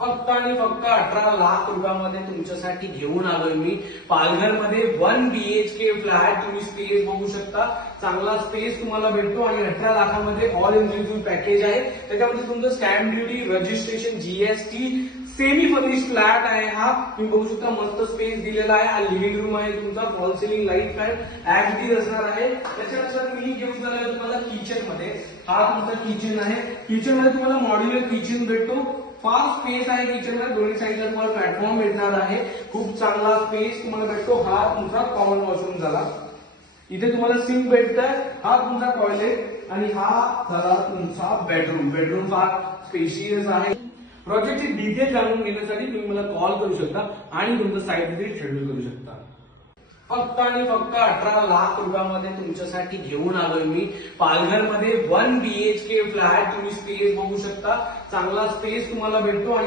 फक्त आणि फक्त 18 लाख रुपयामध्ये तुमच्यासाठी घेऊन आलोय मी पालघरमध्ये 1 BHK फ्लॅट. तुम्ही स्पेस बघू शकता, चांगला स्पेस तुम्हाला भेटतो आणि 18 लाखामध्ये ऑल इन्क्लुसिव्ह पॅकेज आहे. त्याच्यामध्ये तुमचं stamp duty, registration, GST, semi furnished flat आहे हा. तुम्ही बघू शकता मस्त स्पेस दिलेला आहे. हा लिव्हिंग रूम आहे तुमचा, fall ceiling light fan active असणार आहे. त्याच्यानंतर मी घेऊन जाणार तुम्हाला किचन मध्ये. हा तुमचा किचन आहे. किचन मध्ये तुम्हाला मॉड्युलर किचन भेटतो. फार स्पेस आहे किचनमध्ये, दोन्ही साईडला तुम्हाला प्लॅटफॉर्म भेटणार आहे. खूप चांगला स्पेस तुम्हाला भेटतो. हा तुमचा कॉमन वॉशरूम झाला. इथे तुम्हाला सिंक भेटतंय. हा तुमचा टॉयलेट आणि हा झाला तुमचा बेडरूम. बेडरूम फार स्पेशियस आहे. प्रोजेक्टची डिटेल जाणून घेण्यासाठी तुम्ही मला कॉल करू शकता आणि तुमचं साईट व्हिजिट शेड्यूल करू शकता. फक्त आणि फक्त 18 लाख रुपयामध्ये तुमच्यासाठी घेऊन आलोय मी पालघरमध्ये 1 BHK फ्लॅट. तुम्ही स्पेस बघू शकता, चांगला स्पेस तुम्हाला भेटतो.